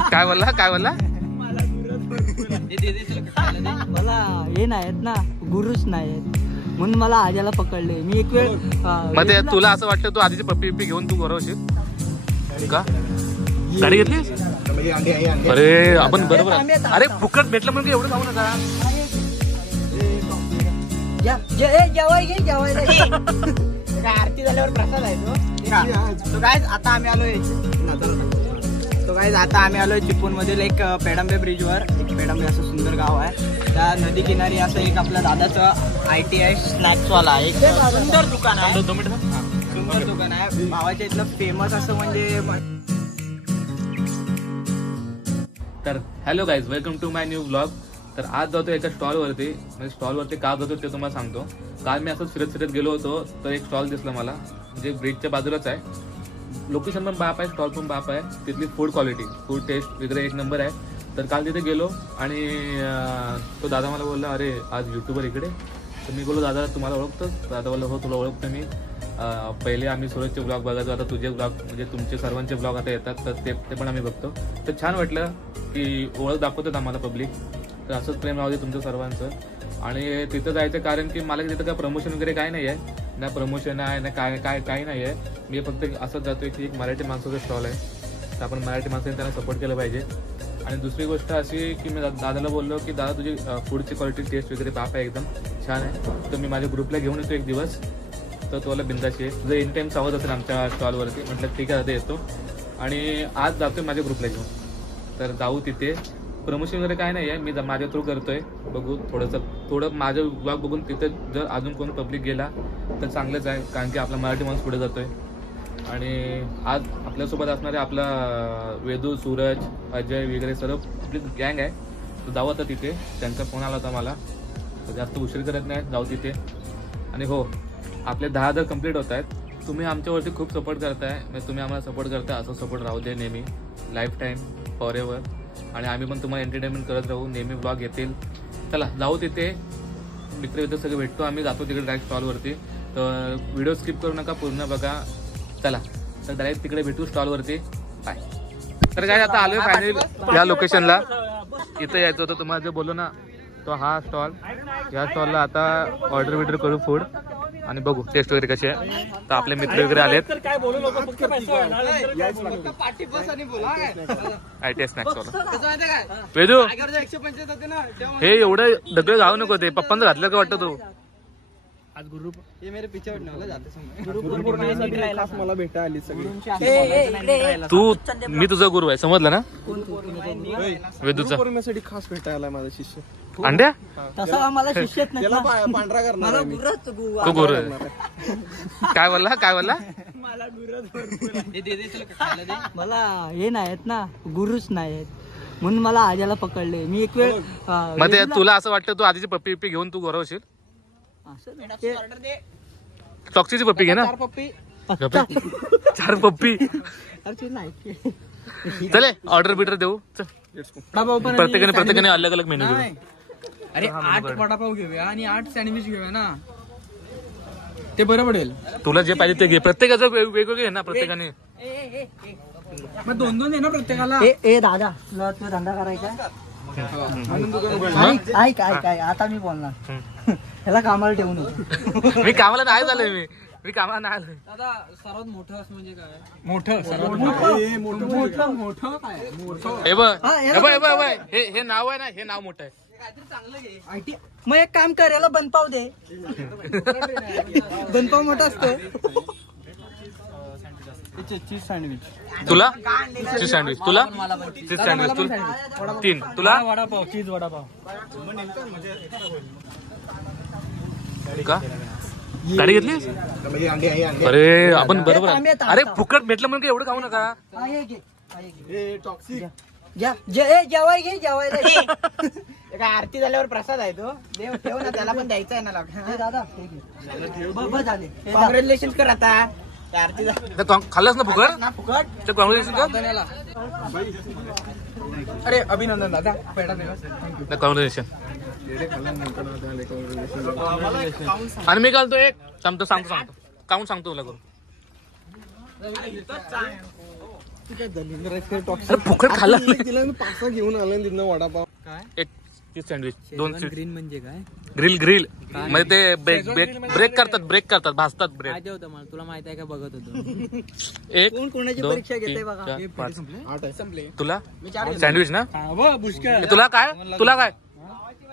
काय बोलला काय बोलला? मला हे नाहीत ना, गुरुच नाहीत म्हणून मला आज्याला पकडले. मी एक वेळ मग ते तुला असं वाटतं तू आधीची पप्पी पिप्पी घेऊन तू बरोबर का गाडी घेतलीस? अरे आपण बरोबर. अरे फुकट भेटलं म्हणजे एवढं खाऊ नका. जेवाय घे जेवायला. आरती झाल्यावर प्रसाद आहे तो गाइस. आता आम्ही आलोय चिपळूण मधील एक पेडंबे ब्रिजवर. पेडंबे असं सुंदर गाव आहे. त्या नदी किनारी असं एक आपल्या दादाचं ITI स्नॅक्स वाला एक सुंदर दुकान आहे. सुंदर दुकान आहे भावाच्या इथलं फेमस असं म्हणजे. तर hello guys, welcome to my new blog. तर आज जातो एका स्टॉलवरती. म्हणजे स्टॉलवरती का जातो ते तुम्हाला सांगतो. काल मी असंच फिरत गेलो होतो तर एक स्टॉल दिसला मला, म्हणजे ब्रिजच्या बाजूलाच आहे. लोकेशन पण बाप आहे, स्टॉल पण बाप आहे. तिथली फूड क्वालिटी, फूड टेस्ट वगैरे एक नंबर आहे. तर काल तिथे गेलो आणि तो दादा मला बोलला, अरे आज यूट्यूबर इकडे. तर मी बोललो, दादा तुम्हाला ओळखतो? दादा बोलला, हो तुला ओळखतो मी. पहिले आम्ही सूरजचे ब्लॉग बघायचो, आता तुझे ब्लॉग म्हणजे तुमचे सर्वांचे ब्लॉग आता येतात तर ते पण आम्ही बघतो. तर छान वाटलं की ओळख दाखवतात आम्हाला पब्लिक. तर असंच प्रेम राहू दे तुमचं सर्वांचं. आणि तिथं जायचं कारण की मला तिथं काय प्रमोशन वगैरे काय नाही आहे, ना प्रमोशन आहे ना काही नाही आहे. मी फक्त असंच जातोय की एक मराठी माणसाचा स्टॉल आहे, तर आपण मराठी माणसाने त्यांना सपोर्ट केलं पाहिजे. आणि दुसरी गोष्ट अशी की मी दादाला बोललो की दादा तुझी फूडची क्वालिटी टेस्ट वगैरे बाप आहे, एकदम छान आहे. तर मी माझ्या ग्रुपला घेऊन येतो एक दिवस. तर तुला बिंदाशी आहे, तुझं इन टाइम सावध असेल आमच्या स्टॉलवरती. म्हटलं ठीक आहे, येतो. आणि आज जातोय माझ्या ग्रुपला घेऊन. तर जाऊ तिथे. प्रमोशन वगैरे काय नाही आहे, मी माझ्या थ्रू करतोय. बघू थोडं माझं ब्लॉग बघून तिथे जर अजून कोण पब्लिक गेला तर चांगलंच आहे, कारण की आपला मराठी माणूस पुढे जातोय. आणि आज आपल्यासोबत असणारे आपला वेदू, सूरज, अजय वगैरे सर्व आपली गँग आहे. तर जाऊ आता तिथे. त्यांचा फोन आला होता मला, तर जास्त उशीर करत नाही, जाऊ तिथे. आणि हो, आपले 10,000 कंप्लीट होत आहेत. तुम्ही आमच्यावरती खूप सपोर्ट करताय, म्हणजे तुम्ही आम्हाला सपोर्ट करताय. असं सपोर्ट राहू दे नेहमी, लाईफ टाईम, फॉर एव्हर. आणि आम्ही पण तुम्हाला एंटरटेनमेंट करत राहू, नेहमी ब्लॉग येतील. चला जाऊ तिथे, मित्र सगळे भेटतो. आम्ही जातो तिकडे डायरेक्ट स्टॉलवरती. तर व्हिडिओ स्किप करू नका, पूर्ण बघा. चला तर डायरेक्ट तिकडे भेटू स्टॉलवरती. बाय. तर काय आता आलोय फायनली या लोकेशनला. इथं यायचं होतं, तुम्हाला जे बोललो ना, तो हा स्टॉल. या स्टॉलला आता ऑर्डर करू फूड आणि बघू टेस्ट वगैरे कशी आहे. तर आपले मित्र वगैरे आलेत. ITI स्नॅक्स वाला वेदू, हे एवढं दगड घालू नको. ते पप्पांचं घातलं का वाटतं तू? आज गुरु हे मेरे पीछे मला भेटा आली सगळी. तू, मी तुझा गुरु आहे, समजलं ना? वेदूचा खास भेटायला माझा शिष्य अंड्या. तसा मला शिष्यच नाही, पांढरा करणार तू गुरु आहे. काय बोलला काय बोलला? मला हे नाहीत ना, गुरुच नाहीत म्हणून मला आज्याला पकडले. मी एक वेळ मग ते तुला असं वाटतं तू आधीची पप्पी पिप्पी घेऊन तू बरोबर चॉकसीची पप्पी घे ना. 4 पप्पी चले ऑर्डर बिटर देऊ. प्रत्येकाने अलग अलग मेन्यू घेऊ. अरे 8 वडापाव घेऊया आणि 8 सँडविच घेऊया ना, ते बरं पडेल. तुला जे पाहिजे ते घे. प्रत्येकाचं वेगवेगळे आहे ना, प्रत्येकाने मग 2-2 दे ना प्रत्येकाला. ए दादा, तुला धंदा करायचा ऐक आता मी बोलणार. ह्याला कामाला ठेवू नको. मी कामाला नाही झालोय. मी कामाला नाही आलोय. दादा सर्वात मोठं असं म्हणजे काय? हे नाव आहे ना, हे नाव मोठं आहे. मग एक काम कर, याला बनपाव दे. बनपाव मोठा असतो. चीज सँडविच तुला, चीज सँडविच तुला, चीज सँडविच तुला 3, तुला वडापाव, चीज वडापाव का गाडी घेतलीस? अरे आपण बरोबर. अरे फुकट भेटलं म्हणून एवढं खाऊ नका. जेवाय घे जेवायला. आरती झाल्यावर प्रसाद आहे तो, देव ठेव ना, त्याला पण द्यायचा आहे ना. दादा कॉंग्रॅच्युलेशन कर आता. खाल्लंस ना फुकट तर कॉंग्रॅच्युलेशन कर. अरे अभिनंदन दादा, कॉंग्रॅच्युलेशन. आणि मी घालतो एक सांगतो काऊन सांगतो तुला करून. अरे फुकट खाल्ला तिला मी 5 घेऊन आलोय तिथनं वडापाव. एक चीज सँडविच 2 ग्रीन म्हणजे काय ग्रिल म्हणजे ते ब्रेक करतात भाजतात ब्रेक. माहिती होतं मला, तुला माहिती आहे का बघत होतो. एक कोण कोणाची 2 परीक्षा घेते 3 बघा. 4 5 8 आहे. संपले. तुला सँडविच ना बुशका तुला काय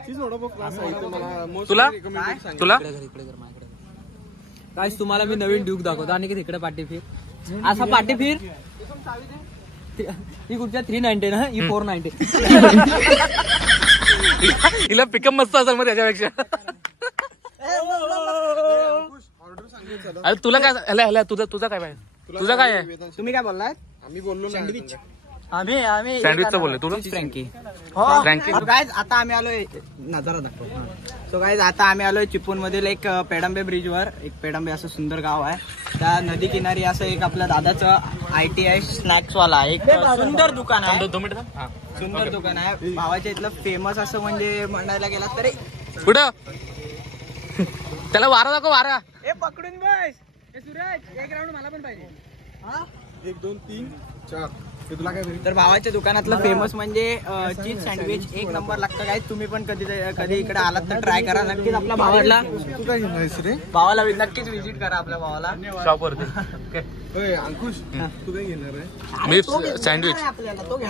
चीज वडापाव क्लास आहे इथं मला most तुला recommended सांगितलं. तुला काय तुम्हाला मी नवीन ड्यूक दाखवतो आणि की तिकडे पाठी फिर असा पाठी फिर. ही कुठच्या 390 ना, ही 490. हिला पिकअप मस्त असेल मग त्याच्यापेक्षा. ऑर्डर सांगितलं चला. अरे तुला काय ह्याला तुझा काय पाहिजे तुझा काय आहे तुम्ही काय बोललाय? आम्ही बोललो सँडविच. आम्ही सँडविचचं बोलले तुला फ्रँकी. फ्रँकी गायज आता आम्ही आलोय नजारा दाखव. सो गायज आता आम्ही आलोय चिपळूण मधील एक पेडंबे ब्रिजवर. एक पेडंबे असं सुंदर गाव आहे. त्या नदी किनारी असं एक आपल्या दादाचं ITI स्नॅक्स वाला एक सुंदर दुकान आहे. 2 मिनिट सुंदर दुकान आहे. भावाच्या इथलं फेमस असं म्हणजे म्हणायला गेला तरी. कुठं त्याला वारा दाखव वारा. ए पकडून बस. ए सूरज एक राऊंड मला पण पाहिजे. 1 2 3 4 ते तुला काय तर भावाच्या दुकानातलं फेमस म्हणजे चीज सँडविच एक नंबर लागतं. काय तुम्ही पण कधी इकडे आलात तर ट्राय करा नक्कीच. आपल्या भावाला तू काय घेणार आहेस रे? भावाला नक्कीच विजिट करा आपल्या भावाला. शॉप वरती होय अंकुश तू काय घेणार आहे? मी सँडविच आपल्याला तो घ्या.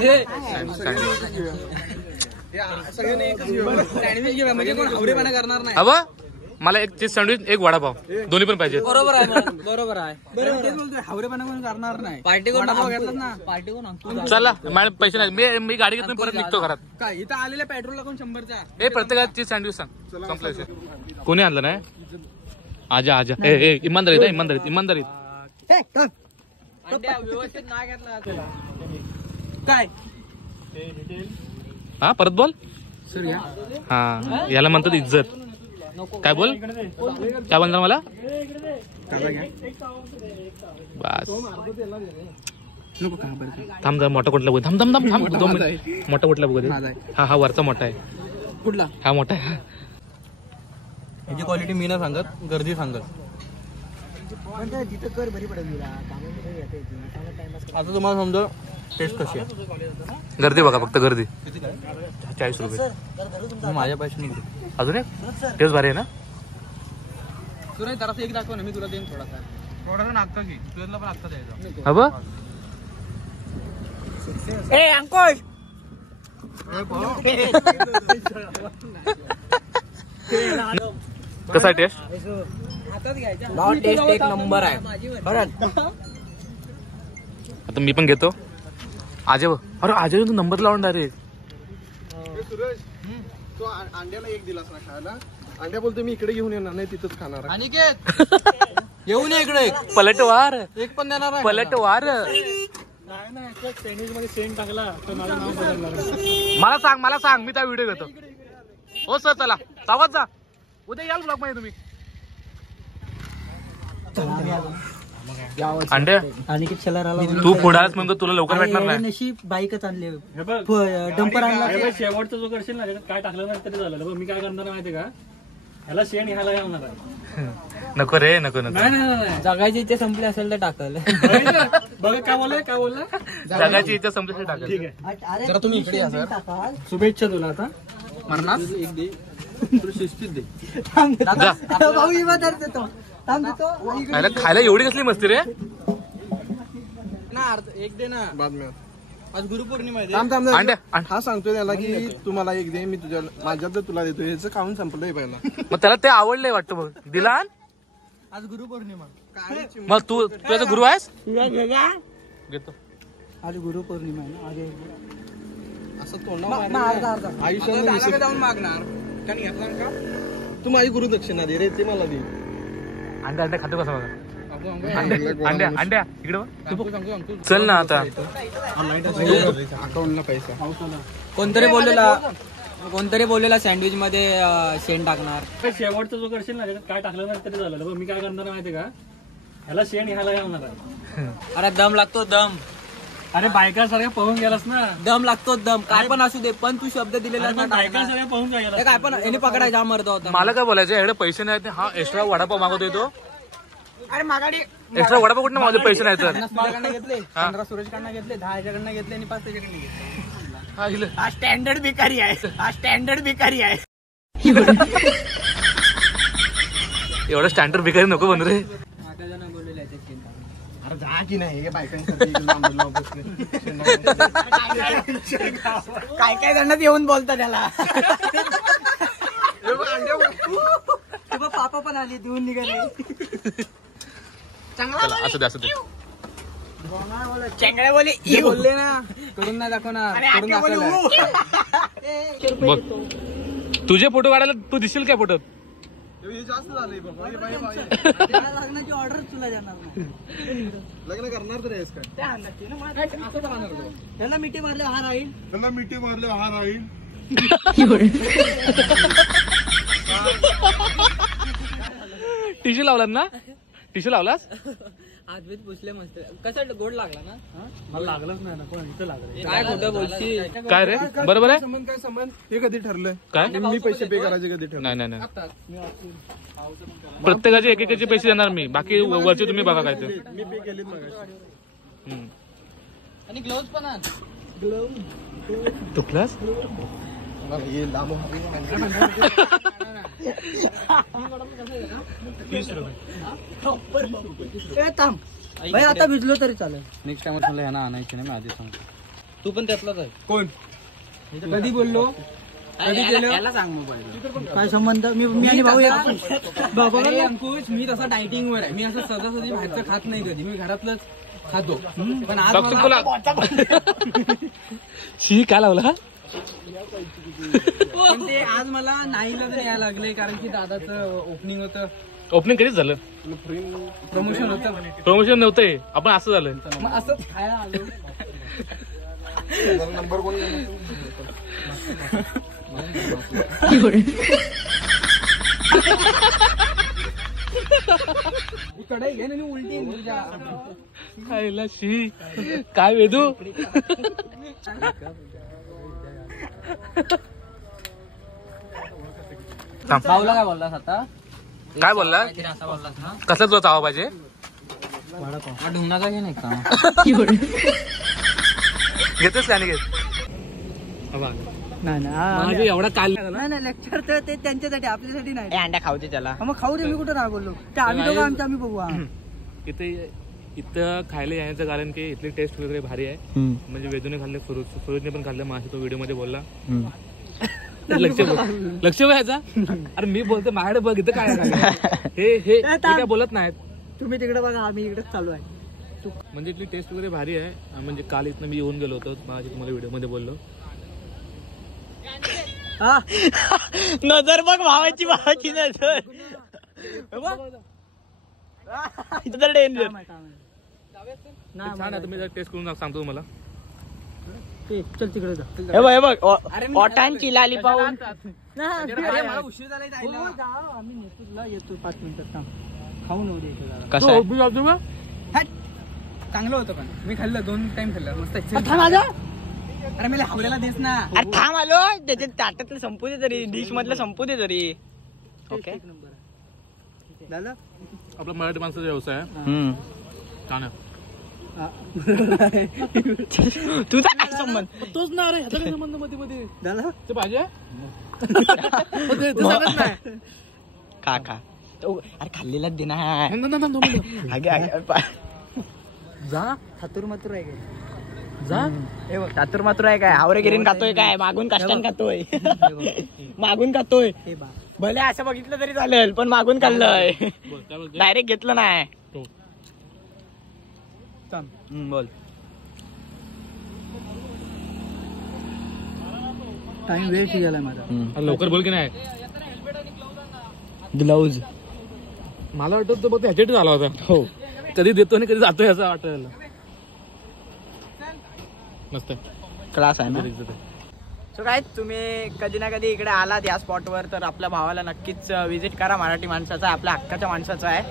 सगळ्यांनी एकच घेऊया. सँडविच घेऊया म्हणजे कोण हवरेपणा करणार नाही. अबा मला एक चीज सँडविच एक वडापाव दोन्ही पण पाहिजे. बरोबर आहे बरोबर आहे. तेच बोलतोय हवरेपणा कोण करणार नाही. पार्टी कोण वडापाव घेतलात ना. पार्टी कोण चला माझे पैसे नाही मी गाडी घेतो परत निघतो घरात. काय इथं आलेल्या पेट्रोलला कोण 100चा. ए प्रत्येकात चीज सँडविच सांग संपला विषय. कोणी आणलं नाही आजा ए इमानदारीत व्यवस्थित नाही घेतला काय. हा परत बोल. हा याला म्हणतात इज्जत. काय बोल काय बोलणार मला बस. थांब मोठा कुठला बघ. थांब 2 मिनिट. मोठा कुठला बघ. हा वरचा मोठा आहे. कुठला हा मोठा आहे. याची क्वालिटी मी ना सांगत गर्दी सांगत. तिथं कर बरी पडेल. आता तुम्हाला समजा टेस्ट कशी आहे. गर्दी बघा फक्त गर्दी. 40 रुपये माझ्या पैसे अजून एक टेस्ट भारी आहे ना. तुला जरासं एक दाखव ना मी तुला देईन थोडासा नाटका घे. तुला पण आत्ता द्यायचा. हवं ए अंकुश कसा टेस्ट. टेस्ट एक नंबर आहे. आता मी पण घेतो. आजे अरे आजे तू नंबर लावून डायरेक्ट. सुरेश तो अंड्याला एक दिलास ना खायला. अंड्या बोलतो मी इकडे घेऊन येणार नाही तिथंच खाणार. अनिकेत येऊ नये इकडे. पलटवार एक पण देणार आहे. पलटवार सँडविच मध्ये सेंट टाकला तर माझं नाव बदलणार. मला सांग मी त्या व्हिडिओ घेतो. हो सर चला सावध जा. उद्या याल ब्लॉग मध्ये तुम्ही. अंड्या आणि की चला राहिला. तू पुढाच म्हणतो तुला लवकर भेटणार नाही. नशीब बाईकच आणले. डंपर आणला. शेवटचा जो करशील ना त्याच्यात काय टाकलं नाही तरी झालं. मी काय करणार माहितीये का ह्याला शेण ह्याला येणार आहे. नको रे नको नाही जगायची इच्छा संपली असेल तर टाकल. बघा काय बोलला जगाची इच्छा संपली टाकल. ठीक आहे. जरा तुम्ही इकडे या सर. शुभेच्छा तुला आता. मरणार एक दे शिस्तीत दे. जा. भाऊ इमानदार देतो. थांब देतो. खायला खायला एवढी कसली मस्ती रे. ना एक दे ना. बाद में आज गुरुपौर्णिमा आहे. थांब अंड्या हा सांगतोय त्याला की तू मला एक दे मी तुझ्या माझ्यात तुला देतो. ह्याचं खाऊन संपलंय पहिला. मग त्याला ते आवडलंय वाटतं बघ. दिला आज गुरुपौर्णिमा. मग तू तुझा गुरु आहेस. घेतो. आज गुरुपौर्णिमा आहे ना. आज असं तोंडावर आयुष्यात जाऊन मागणार त्याने घेतला का. तू माझी गुरुदक्षिणा दे रे ते मला दे. अंड्या खातो कसा बघा. अंड्या इकडे बघ. चल ना आता. अकाउंटला पैसा. कोणतरी बोललेला सँडविच मध्ये शेण टाकणार. शेवटचा जो करशील ना त्याच्यात काय टाकलं नाही तरी झालं. मी काय करणार माहितीये का ह्याला शेण ह्याला येणार आहे. अरे दम लागतो दम. अरे बायकांसारखं पळून गेलास ना. दम लागतो दम. काय पण असू दे पण तू शब्द दिलेला ना. बायकांसारखं पळून गेला. काय पण याने पकडायचा मरतो होता. मला काय बोलायचं एवढे पैसे नाही. हा एक्स्ट्रा वडापाव मागवतोय तो. अरे मागाडी एक्स्ट्रा वडापाव कुठं माझे पैसे नाही तर तुझ्याकडनं घेतले 15 सुरेशकडनं घेतले 10 ह्याच्याकडनं घेतले आणि 5 त्याच्याकडनं घेतले. हा स्टँडर्ड भिकारी आहे, हा स्टँडर्ड भिकारी आहे. एवढं स्टँडर्ड भिकारी नको बनू रे. अरे जा की नाही हे बायकांसाठी काय काय जणात येऊन बोलता त्याला. पापा पण आली देऊन निघाली. चला असं दे असं दे. चेंगड्या बोले बोलले ना करून नाही दाखवणार करून दाखवलं. बघ तुझे फोटो काढायला तू दिसेल काय फोटोत. हे जास्त झालंय बाबा. हे बाई बाई. लग्नाची ऑर्डर तुला देणार नाही. लग्न करणार तर आहेस काय? त्याला मिठी मारले हा राहील. त्यांना मिठी मारले हा राहील. टिशू लावलास ना. टिशू लावलास. आजवीत पुसले मस्त. कसं गोड लागला ना. मला लागलंच नाही ना पण इथं लागलं. काय खोटं बोलशील. काय रे बरोबर आहे. संबंध काय संबंध हे कधी ठरलंय काय मी पैसे पे करायचे कधी ठरलं? नाही नाही नाही प्रत्येकाचे एकेकाचे पैसे देणार मी. बाकी वरचे तुम्ही बघा काय ते. मी पे केलीत मगाशी. आणि ग्लोव्ज पण आण. तुकलास. हे लांब थांब भाई आता भिजलो तरी चालेल. नेक्स्ट टाइम मला ह्याना आणायचे नाही मी आधी सांगतो. तू पण त्यातलाच आहे. कोण कधी बोललो याला सांग मोबाईल. काय संबंध. मी आणि भाऊ अरे अंकुश मी तसा डायटिंग वर आहे. मी असं सहजासहजी बाहेरचं खात नाही कधी. मी घरातलंच खातो. पण आज बघतो तुला. शी काय लावला. पण ते आज मला नाहीला तर यायला लागले कारण की दादाचं ओपनिंग होतं. ओपनिंग कधीच झालं. प्रमोशन होतं. प्रमोशन नव्हतंय आपण असं झालं. मग असंच खायला आलो. नंबर कोण कढई घे ना उलटी येईल तुझ्या. खायला शी काय वेदू. भाऊला काय बोललास आता. काय बोलला. असा बोललास ना. कसा तुला चावा पाहिजे. हा ढुंगणाचा घे नाही का. घेतोस का नाही घेत. नाही एवढा काल नाही लेक्चर तर ते त्यांच्यासाठी आपल्यासाठी नाही. अंड्या खाऊचे त्याला. मग खाऊ दे. मी कुठं राग बोललो. ते आम्ही दोघं आम्ही बघू. इथे इथं खायला येण्याचं कारण की इथली टेस्ट वगैरे भारी आहे. म्हणजे वेदूने खाल्ले सुरजने पण खाल्लं. मासे तो व्हिडिओ मध्ये बोलला. लक्ष व्हायचा. अरे मी बोलतो माझ्याकडे बघ इथं काय हे काय बोलत नाहीत. तुम्ही तिकडे बघा आम्ही इकडेच चालू आहे. म्हणजे इथली टेस्ट वगैरे भारी आहे. म्हणजे काल इथनं मी येऊन गेलो होतो. माझी तुम्हाला व्हिडिओ मध्ये बोललो. नजर बघ भावाची नजर. डेंजर. छान आहे. तुम्ही टेस्ट करून सांगतो तुम्हाला. चल तिकडे जा. हे बघ ओठांची लाली पाहून. मला उशीर झाला जायला. आम्ही नेतो तुला. येतो 5 मिनिटात. थांब. खाऊन येऊ दे. कसं चांगलं होतं पण मी खाल्लं 2 टाइम खाल्लं मस्त. अरे मला हावल्याला देस ना. अरे थांब आलो त्याच्या ताटातलं संपू दे तरी. डिश मधलं संपू दे तरी. ओके झालं. आपला मराठी माणसाचा व्यवसाय आहे. छान आहे. तुझा काय संबंध. तोच ना. अरे ह्याचा काय संबंध मध्ये मध्ये झालं. ते पाहिजे. खा अरे खाल्लेलाच दे ना. जा. थातूर मातूर आहे काय. जा. हे बघ तातूर मातूर आहे काय. आवरे गिरीन खातोय काय. मागून काष्टान खातोय. मागून खातोय. हे बा. भले असं बघितलं तरी चालेल पण मागून खाल्लंय. डायरेक्ट घेतलं नाही. बोल. टाइम वेस्ट झाला माझा. लवकर बोल की नाही. ग्लाउज मला वाटत तो फक्त ह्याच्यासाठी झाला होता. हो कधी देतो आणि कधी जातोय असं वाटायला. मस्त क्लास आहे ना. सो काय तुम्ही कधी ना कधी इकडे आलात या स्पॉटवर तर आपल्या भावाला नक्कीच विजिट करा. मराठी माणसाचा आहे. आपल्या हक्काच्या माणसाचा आहे.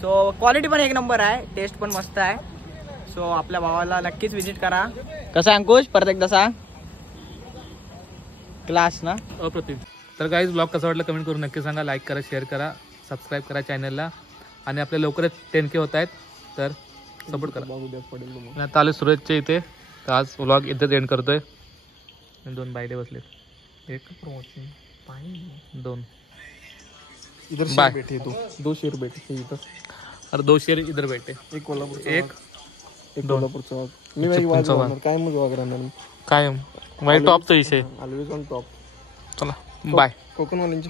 सो क्वालिटी पण 1 नंबर आहे. टेस्ट पण मस्त आहे. सो आपल्या भावाला नक्कीच विजिट करा. कसं आहे अंकुश परत एकदा सांग. क्लास ना. अप्रतिम. तर गाईज ब्लॉग कसा वाटला कमेंट करून नक्की सांगा. लाईक करा शेअर करा सबस्क्राईब करा चॅनलला. आणि आपल्या लवकरच 10K होत आहेत, तर सपोर्ट करा. उद्याच पडेल तुम्हाला. आणि आता आले सुरतच्या इथे, तर आज व्लॉग इथेच एंड करतोय. 2 बायडे बसलेत, 1 2 इधर बाय. शेर बैठे तो 2 शेर बैठे इधर. अरे 2 शेर इधर बैठे, एक कोल्हापूरचा एक वाघ, एक कोल्हापूरचा वाघ. मी वाघ चिपळूणचा वाघ. वागणार, काय मग वाघ राहणार मी. काय माझ्या टॉपचा विषय. Always on top. चला बाय. कोकणवाल्यांची